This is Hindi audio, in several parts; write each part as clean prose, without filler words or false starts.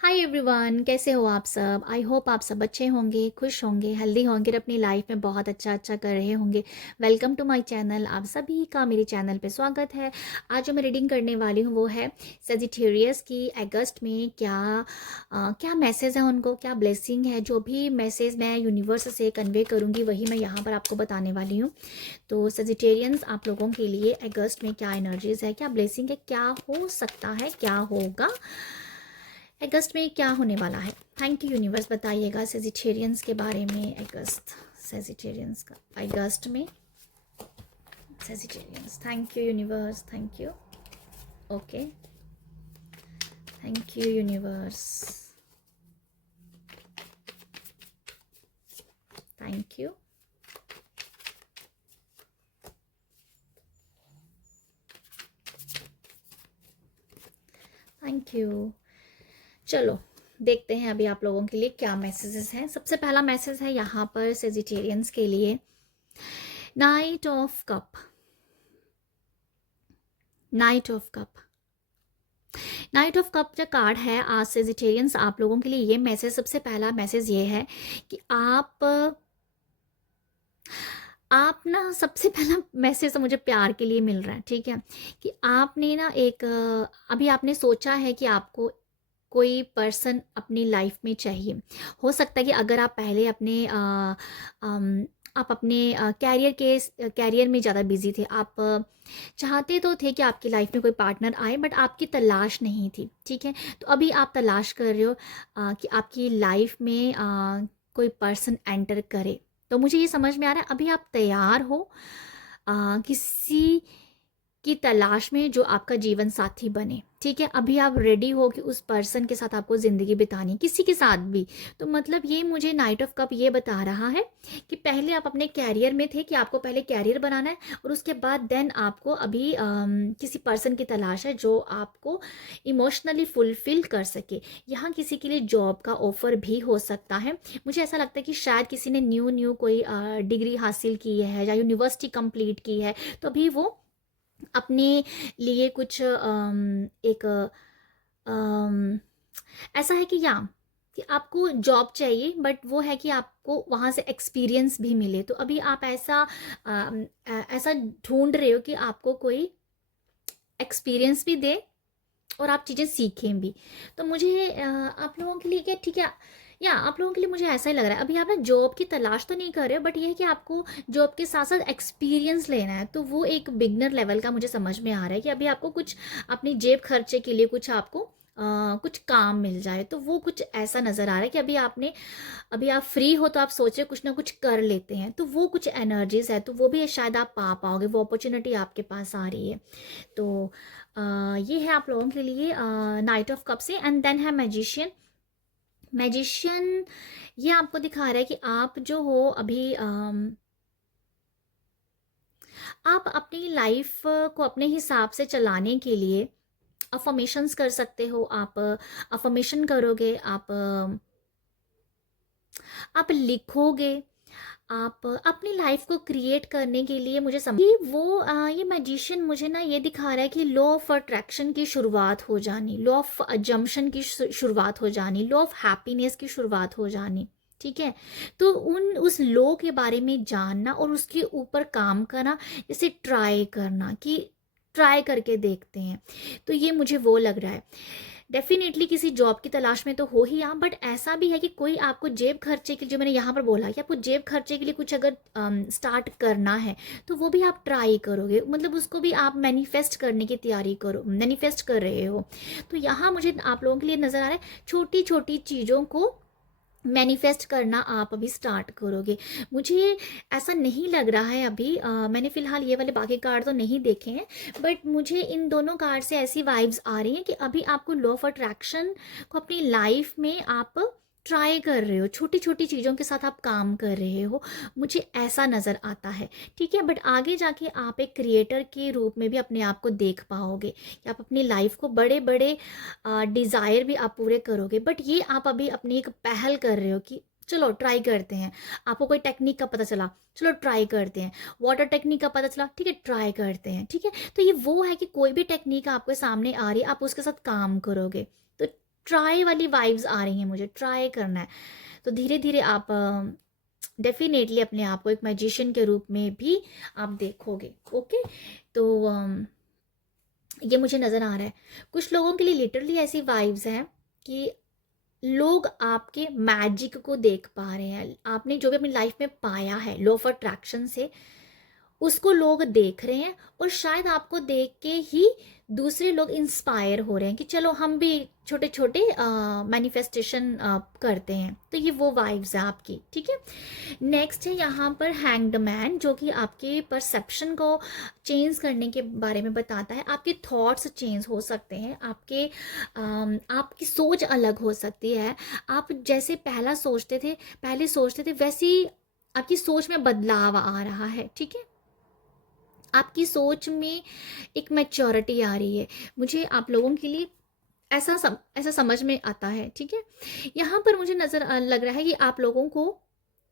हाय एवरीवन, कैसे हो आप सब। आई होप आप सब अच्छे होंगे, खुश होंगे, हेल्दी होंगे और अपनी लाइफ में बहुत अच्छा अच्छा कर रहे होंगे। Welcome to my channel. आप सभी का मेरे चैनल पे स्वागत है। आज जो मैं रीडिंग करने वाली हूँ वो है सेजिटेरियस की। अगस्त में क्या मैसेज है, उनको क्या ब्लेसिंग है। जो भी मैसेज मैं यूनिवर्स से कन्वे करूँगी वही मैं यहाँ पर आपको बताने वाली हूँ। तो सेजिटेरियंस, आप लोगों के लिए अगस्त में क्या एनर्जीज है, क्या ब्लेसिंग है, क्या हो सकता है, क्या होगा अगस्त में, क्या होने वाला है। थैंक यू यूनिवर्स, बताइएगा सेजिटेरियंस के बारे में। अगस्त, सेजिटेरियंस का अगस्त में Sagittarians. Thank you universe, thank you. Okay, thank you universe, thank you. Thank you. चलो देखते हैं अभी आप लोगों के लिए क्या मैसेजेस हैं। सबसे पहला मैसेज है यहाँ पर सेजिटेरियंस के लिए, night of cup. Night of cup, night of cup जो कार्ड है आज सेजिटेरियंस, आप लोगों के लिए ये मैसेज, सबसे पहला मैसेज ये है कि आप ना, सबसे पहला मैसेज तो मुझे प्यार के लिए मिल रहा है, ठीक है। कि आपने ना अभी आपने सोचा है कि आपको कोई पर्सन अपनी लाइफ में चाहिए। हो सकता है कि अगर आप पहले आप अपने कैरियर में ज़्यादा बिजी थे, आप चाहते तो थे कि आपकी लाइफ में कोई पार्टनर आए, बट आपकी तलाश नहीं थी, ठीक है। तो अभी आप तलाश कर रहे हो कि आपकी लाइफ में कोई पर्सन एंटर करे। तो मुझे ये समझ में आ रहा है अभी आप तैयार हो किसी की तलाश में जो आपका जीवन साथी बने, ठीक है। अभी आप रेडी हो कि उस पर्सन के साथ आपको ज़िंदगी बितानी, किसी के साथ भी। तो मतलब ये मुझे नाइट ऑफ कप ये बता रहा है कि पहले आप अपने कैरियर में थे, कि आपको पहले कैरियर बनाना है, और उसके बाद देन आपको अभी किसी पर्सन की तलाश है जो आपको इमोशनली फुलफिल कर सके। यहाँ किसी के लिए जॉब का ऑफर भी हो सकता है। मुझे ऐसा लगता है कि शायद किसी ने न्यू न्यू कोई डिग्री हासिल की है या यूनिवर्सिटी कंप्लीट की है, तो अभी वो अपने लिए कुछ एक अम, ऐसा है कि कि आपको जॉब चाहिए, बट वो है कि आपको वहाँ से एक्सपीरियंस भी मिले। तो अभी आप ऐसा ढूंढ रहे हो कि आपको कोई एक्सपीरियंस भी दे और आप चीज़ें सीखें भी। तो मुझे आप लोगों के लिए क्या, ठीक है, या आप लोगों के लिए मुझे ऐसा ही लग रहा है अभी आप ना जॉब की तलाश तो नहीं कर रहे हो, बट ये है कि आपको जॉब के साथ साथ एक्सपीरियंस लेना है। तो वो एक बिगनर लेवल का मुझे समझ में आ रहा है कि अभी आपको कुछ अपनी जेब खर्चे के लिए कुछ आपको कुछ काम मिल जाए। तो वो कुछ ऐसा नज़र आ रहा है कि अभी आप फ्री हो तो आप सोचे कुछ ना कुछ कर लेते हैं। तो वो कुछ एनर्जीज है, तो वो भी शायद आप पा पाओगे, वो अपॉर्चुनिटी आपके पास आ रही है। तो ये है आप लोगों के लिए नाइट ऑफ कप से। एंड देन है मैजिशियन। मैजिशियन ये आपको दिखा रहा है कि आप जो हो अभी आप अपनी लाइफ को अपने हिसाब से चलाने के लिए अफर्मेशंस कर सकते हो। आप अफर्मेशन करोगे, आप लिखोगे, आप अपनी लाइफ को क्रिएट करने के लिए, मुझे समझ ये वो ये मैजिशियन मुझे ना ये दिखा रहा है कि लॉ ऑफ अट्रैक्शन की शुरुआत हो जानी, लॉ ऑफ अजम्पशन की शुरुआत हो जानी, लॉ ऑफ हैप्पीनेस की शुरुआत हो जानी, ठीक है। तो उस लॉ के बारे में जानना और उसके ऊपर काम करना, जैसे ट्राई करना कि ट्राई करके देखते हैं। तो ये मुझे वो लग रहा है। डेफिनेटली किसी जॉब की तलाश में तो हो ही आप, बट ऐसा भी है कि कोई आपको जेब खर्चे के लिए, जो मैंने यहाँ पर बोला कि आपको जेब खर्चे के लिए कुछ अगर स्टार्ट करना है, तो वो भी आप ट्राई करोगे, मतलब उसको भी आप मैनिफेस्ट करने की तैयारी करो, मैनिफेस्ट कर रहे हो। तो यहाँ मुझे आप लोगों के लिए नज़र आ रहा है छोटी छोटी चीज़ों को मैनिफेस्ट करना आप अभी स्टार्ट करोगे। मुझे ऐसा नहीं लग रहा है अभी, मैंने फ़िलहाल ये वाले बाकी कार्ड तो नहीं देखे हैं, बट मुझे इन दोनों कार्ड से ऐसी वाइब्स आ रही हैं कि अभी आपको लॉ ऑफ अट्रैक्शन को अपनी लाइफ में आप ट्राई कर रहे हो, छोटी छोटी चीज़ों के साथ आप काम कर रहे हो, मुझे ऐसा नज़र आता है, ठीक है। बट आगे जाके आप एक क्रिएटर के रूप में भी अपने आप को देख पाओगे कि आप अपनी लाइफ को बड़े बड़े डिज़ायर भी आप पूरे करोगे। बट ये आप अभी अपनी एक पहल कर रहे हो कि चलो ट्राई करते हैं। आपको कोई टेक्निक का पता चला, चलो ट्राई करते हैं। वाटर टेक्निक का पता चला, ठीक है, ट्राई करते हैं, ठीक है। तो ये वो है कि कोई भी टेक्निक आपके सामने आ रही है, आप उसके साथ काम करोगे। तो ट्राई वाली वाइब्स आ रही हैं, मुझे ट्राई करना है। तो धीरे धीरे आप डेफिनेटली अपने आप को एक मैजिशियन के रूप में भी आप देखोगे। ओके, तो ये मुझे नज़र आ रहा है। कुछ लोगों के लिए लिटरली ऐसी वाइब्स हैं कि लोग आपके मैजिक को देख पा रहे हैं। आपने जो भी अपनी लाइफ में पाया है लॉ ऑफ अट्रैक्शन से, उसको लोग देख रहे हैं, और शायद आपको देख के ही दूसरे लोग इंस्पायर हो रहे हैं कि चलो हम भी छोटे छोटे मैनिफेस्टेशन करते हैं। तो ये वो वाइब्स है आपकी, ठीक है। नेक्स्ट है यहाँ पर हैंग्ड मैन, जो कि आपके परसेप्शन को चेंज करने के बारे में बताता है। आपके थॉट्स चेंज हो सकते हैं, आपकी सोच अलग हो सकती है। आप जैसे पहले सोचते थे वैसी आपकी सोच में बदलाव आ रहा है, ठीक है। आपकी सोच में एक मैच्योरिटी आ रही है। मुझे आप लोगों के लिए ऐसा समझ में आता है, ठीक है। यहाँ पर मुझे लग रहा है कि आप लोगों को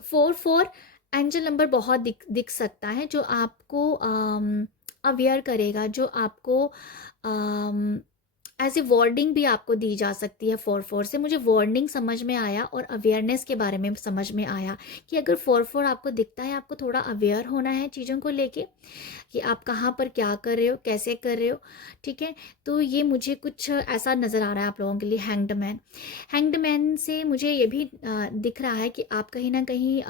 44 एंजल नंबर बहुत दिख सकता है, जो आपको अवेयर करेगा, जो आपको एज ए वार्निंग भी आपको दी जा सकती है। 44 से मुझे वार्निंग समझ में आया और अवेयरनेस के बारे में समझ में आया कि अगर 44 आपको दिखता है, आपको थोड़ा अवेयर होना है चीज़ों को लेके कि आप कहाँ पर क्या कर रहे हो, कैसे कर रहे हो, ठीक है। तो ये मुझे कुछ ऐसा नज़र आ रहा है आप लोगों के लिए। हैंग्ड मैन से मुझे ये भी दिख रहा है कि आप कहीं ना कहीं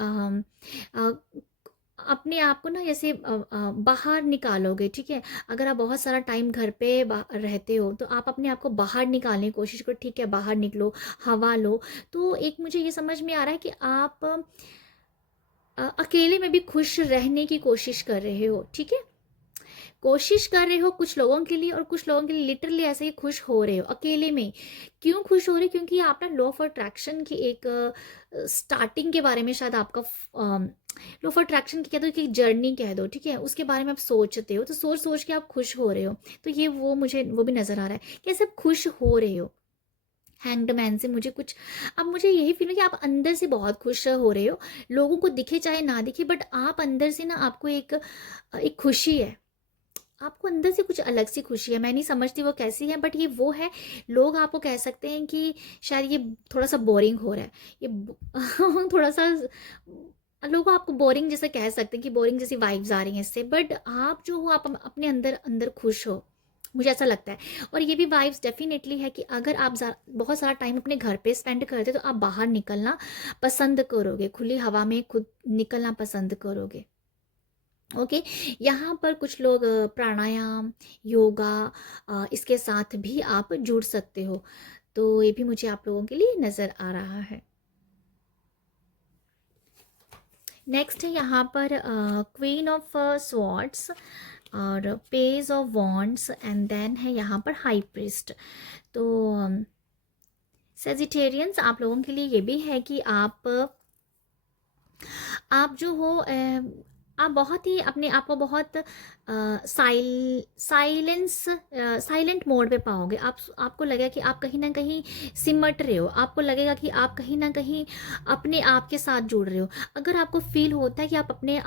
अपने आप को ना जैसे बाहर निकालोगे, ठीक है। अगर आप बहुत सारा टाइम घर पे रहते हो, तो आप अपने आप को बाहर निकालने की कोशिश करो, ठीक है। बाहर निकलो, हवा लो। तो एक मुझे ये समझ में आ रहा है कि आप अकेले में भी खुश रहने की कोशिश कर रहे हो, ठीक है। कोशिश कर रहे हो कुछ लोगों के लिए, और कुछ लोगों के लिए लिटरली ऐसे ही खुश हो रहे हो अकेले में। क्यों खुश हो रहे हो? क्योंकि आप ना लॉ ऑफ अट्रैक्शन की एक स्टार्टिंग के बारे में, शायद आपका लॉ ऑफ अट्रैक्शन की कह दो कि जर्नी कह दो, ठीक है, उसके बारे में आप सोचते हो, तो सोच सोच के आप खुश हो रहे हो। तो ये मुझे वो भी नज़र आ रहा है कि ऐसे आप खुश हो रहे हो। हैंग्ड मैन से मुझे कुछ, अब मुझे यही फील है कि आप अंदर से बहुत खुश हो रहे हो, लोगों को दिखे चाहे ना दिखे, बट आप अंदर से ना, आपको एक खुशी है, आपको अंदर से कुछ अलग सी खुशी है। मैं नहीं समझती वो कैसी है, बट ये वो है। लोग आपको कह सकते हैं कि शायद ये थोड़ा सा बोरिंग हो रहा है, थोड़ा सा लोग आपको बोरिंग जैसे कह सकते हैं कि बोरिंग जैसी वाइब्स आ रही हैं इससे, बट आप जो हो, आप अपने अंदर अंदर खुश हो, मुझे ऐसा लगता है। और ये भी वाइब्स डेफिनेटली है कि अगर आप बहुत सारा टाइम अपने घर पे स्पेंड करते तो आप बाहर निकलना पसंद करोगे, खुली हवा में खुद निकलना पसंद करोगे। ओके, यहाँ पर कुछ लोग प्राणायाम, योगा, इसके साथ भी आप जुड़ सकते हो। तो ये भी मुझे आप लोगों के लिए नज़र आ रहा है। नेक्स्ट है यहाँ पर क्वीन ऑफ स्वॉर्ड्स और page of wands, and then है यहाँ पर हाई प्रिस्ट। तो सेजिटेरियंस आप लोगों के लिए ये भी है कि आप जो हो आप बहुत ही अपने आप को बहुत साइलेंट मोड पे पाओगे। आपको लगेगा कि आप कहीं ना कहीं सिमट रहे हो, आपको लगेगा कि आप कहीं ना कहीं अपने आप के साथ जुड़ रहे हो। अगर आपको फील होता है कि आप अपने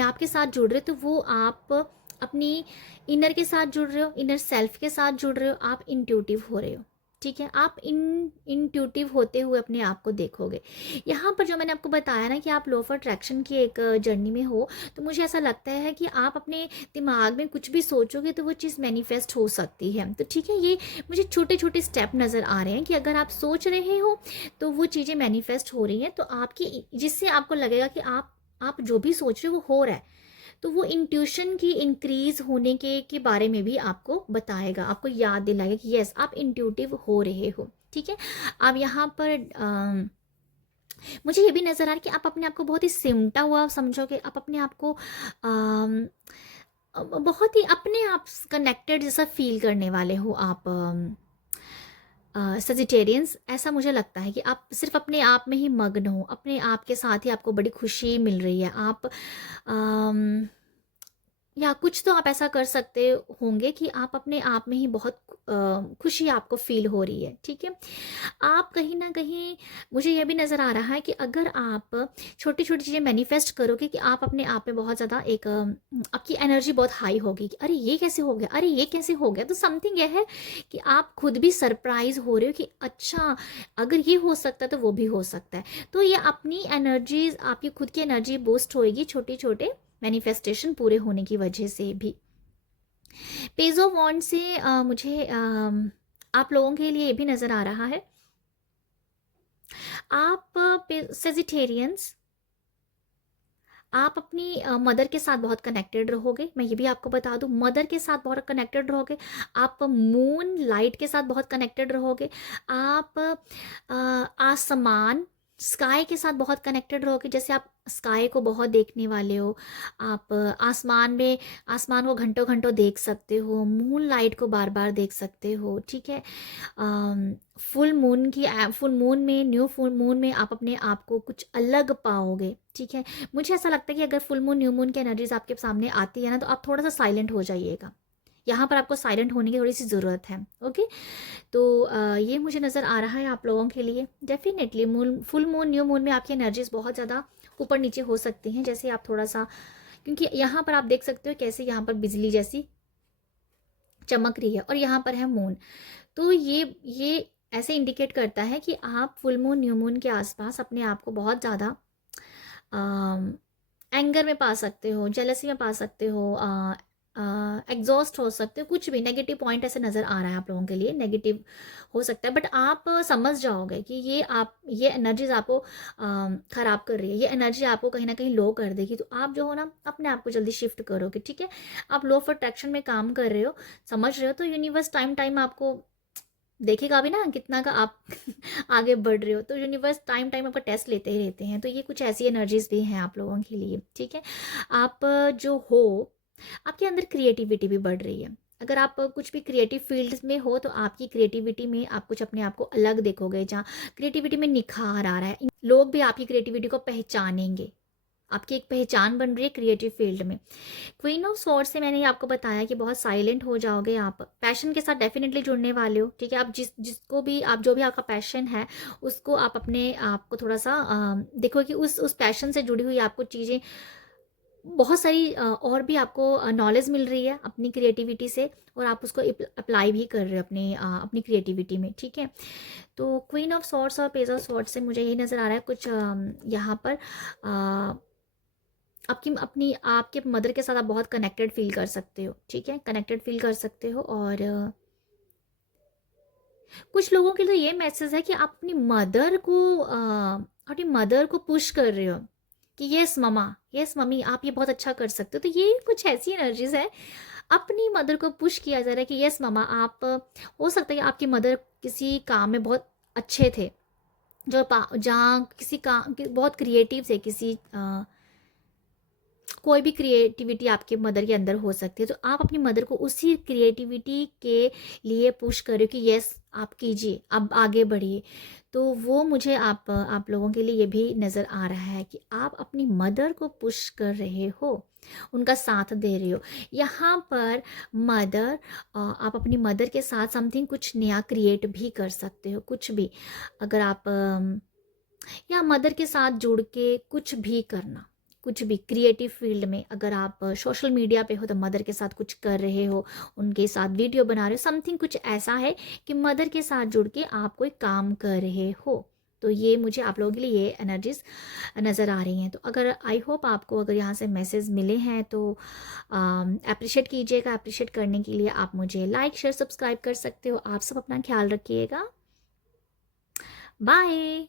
आप के साथ जुड़ रहे हो, तो वो आप अपनी इनर के साथ जुड़ रहे हो, इनर सेल्फ के साथ जुड़ रहे हो, आप इंट्यूटिव हो रहे हो, ठीक है। आप इंट्यूटिव होते हुए अपने आप को देखोगे। यहाँ पर जो मैंने आपको बताया ना कि आप लॉ ऑफ अट्रैक्शन की एक जर्नी में हो, तो मुझे ऐसा लगता है कि आप अपने दिमाग में कुछ भी सोचोगे तो वो चीज़ मैनिफेस्ट हो सकती है। तो ठीक है, ये मुझे छोटे छोटे स्टेप नज़र आ रहे हैं कि अगर आप सोच रहे हो तो वो चीज़ें मैनिफेस्ट हो रही हैं, तो आपकी, जिससे आपको लगेगा कि आप जो भी सोच रहे हो वो हो रहा है। तो वो इंट्यूशन की इंक्रीज होने के बारे में भी आपको बताएगा, आपको याद दिलाएगा कि यस, आप इंट्यूटिव हो रहे हो, ठीक है। अब यहाँ पर मुझे ये भी नज़र आ रहा है कि आप अपने आप को बहुत ही सिमटा हुआ समझोगे, आप अपने आप को बहुत ही अपने आप कनेक्टेड जैसा फील करने वाले हो आप सजिटेरियंस। ऐसा मुझे लगता है कि आप सिर्फ अपने आप में ही मग्न हो, अपने आप के साथ ही आपको बड़ी खुशी मिल रही है। आप या कुछ तो आप ऐसा कर सकते होंगे कि आप अपने आप में ही बहुत खुशी आपको फ़ील हो रही है, ठीक है? आप कहीं न कहीं, मुझे ये भी नज़र आ रहा है कि अगर आप छोटी-छोटी चीज़ें मैनिफेस्ट करोगे कि आप अपने आप में बहुत ज़्यादा एक आपकी एनर्जी बहुत हाई होगी कि अरे! ये कैसे हो गया? अरे! ये कैसे हो गया? तो समथिंग ये है कि आप खुद भी सरप्राइज़ हो रहे हो कि अच्छा, अगर ये हो सकता है तो वो भी हो सकता है। तो ये अपनी एनर्जीज़, आपकी खुद की एनर्जी बूस्ट होएगी छोटे-छोटे मैनिफेस्टेशन पूरे होने की वजह से भी। पेज ऑफ वॉन्ड से मुझे आप लोगों के लिए ये भी नज़र आ रहा है, आप सेजिटेरियंस, आप अपनी मदर के साथ बहुत कनेक्टेड रहोगे। मैं ये भी आपको बता दूँ, मदर के साथ बहुत कनेक्टेड रहोगे। आप मून लाइट के साथ बहुत कनेक्टेड रहोगे। आप आसमान, स्काई के साथ बहुत कनेक्टेड रहोगे। जैसे आप स्काई को बहुत देखने वाले हो, आप आसमान को घंटों-घंटों देख सकते हो, मून लाइट को बार-बार देख सकते हो, ठीक है? फुल मून में, न्यू फुल मून में आप अपने आप को कुछ अलग पाओगे, ठीक है? मुझे ऐसा लगता है कि अगर फुल मून, न्यू मून की एनर्जीज आपके सामने आती है ना, तो आप थोड़ा सा साइलेंट हो जाइएगा। यहाँ पर आपको साइलेंट होने की थोड़ी सी ज़रूरत है। ओके, तो ये मुझे नज़र आ रहा है आप लोगों के लिए। Definitely moon, full moon, new moon में आपकी एनर्जीज बहुत ज़्यादा ऊपर नीचे हो सकती हैं। जैसे आप थोड़ा सा, क्योंकि यहाँ पर आप देख सकते हो कैसे यहाँ पर बिजली जैसी चमक रही है और यहाँ पर है मून। तो ये ऐसे इंडिकेट करता है कि आप फुल मून, न्यू मून के आसपास अपने आप को बहुत ज़्यादा एंगर में पा सकते हो, जेलसी में पा सकते हो, एग्जॉस्ट हो सकते हो, कुछ भी नेगेटिव पॉइंट ऐसे नज़र आ रहा है आप लोगों के लिए, नेगेटिव हो सकता है। बट आप समझ जाओगे कि ये एनर्जीज आपको ख़राब कर रही है, ये एनर्जी आपको कहीं ना कहीं लो कर देगी। तो आप जो हो ना, अपने आप को जल्दी शिफ्ट करोगे, ठीक है? आप लो ऑफ अट्रैक्शन में काम कर रहे हो, समझ रहे हो, तो यूनिवर्स टाइम टाइम आपको देखेगा भी ना कितना का आप आगे बढ़ रहे हो। तो यूनिवर्स टाइम टाइम आपका टेस्ट लेते ही रहते हैं। तो ये कुछ ऐसी एनर्जीज भी हैं आप लोगों के लिए, ठीक है? आप जो हो, आपके अंदर क्रिएटिविटी भी बढ़ रही है। अगर आप कुछ भी क्रिएटिव फील्ड्स में हो तो आपकी क्रिएटिविटी में आप कुछ अपने आप को अलग देखोगे, जहाँ क्रिएटिविटी में निखार आ रहा है। लोग भी आपकी क्रिएटिविटी को पहचानेंगे, आपकी एक पहचान बन रही है क्रिएटिव फील्ड में। क्वीन ऑफ स्वॉर्ड्स से मैंने आपको बताया कि बहुत साइलेंट हो जाओगे, आप पैशन के साथ डेफिनेटली जुड़ने वाले हो, ठीक है? आप जिसको भी, आप जो भी आपका पैशन है उसको आप अपने आप को थोड़ा सा देखो कि उस पैशन से जुड़ी हुई आपको चीज़ें बहुत सारी और भी आपको नॉलेज मिल रही है अपनी क्रिएटिविटी से, और आप उसको अप्लाई भी कर रहे हो अपनी क्रिएटिविटी में, ठीक है? तो क्वीन ऑफ स्वॉर्ड्स और पेज ऑफ स्वॉर्ड्स से मुझे यही नज़र आ रहा है कुछ यहाँ पर आपके मदर के साथ आप बहुत कनेक्टेड फील कर सकते हो, ठीक है? कनेक्टेड फील कर सकते हो। और कुछ लोगों के लिए ये मैसेज है कि आप अपनी मदर को पुश कर रहे हो कि यस ममा, यस मम्मी, आप ये बहुत अच्छा कर सकते हो। तो ये कुछ ऐसी एनर्जीज है, अपनी मदर को पुश किया जा रहा है कि यस ममा, आप, हो सकता है कि आपकी मदर किसी काम में बहुत अच्छे थे, जहाँ किसी काम बहुत क्रिएटिव थे, कोई भी क्रिएटिविटी आपके मदर के अंदर हो सकती है। तो आप अपनी मदर को उसी क्रिएटिविटी के लिए पुश करो कि यस आप कीजिए, अब आगे बढ़िए। तो वो मुझे आप लोगों के लिए ये भी नज़र आ रहा है कि आप अपनी मदर को पुश कर रहे हो, उनका साथ दे रहे हो। यहाँ पर आप अपनी मदर के साथ समथिंग कुछ नया क्रिएट भी कर सकते हो, कुछ भी। अगर आप या मदर के साथ जुड़ के कुछ भी करना, कुछ भी क्रिएटिव फील्ड में, अगर आप सोशल मीडिया पे हो तो मदर के साथ कुछ कर रहे हो, उनके साथ वीडियो बना रहे हो, समथिंग कुछ ऐसा है कि मदर के साथ जुड़ के आप कोई काम कर रहे हो। तो ये मुझे आप लोगों के लिए ये एनर्जीज नज़र आ रही हैं। तो अगर आई होप आपको अगर यहाँ से मैसेज मिले हैं तो अप्रिशिएट कीजिएगा। अप्रिशिएट करने के लिए आप मुझे लाइक, शेयर, सब्सक्राइब कर सकते हो। आप सब अपना ख्याल रखिएगा। बाय।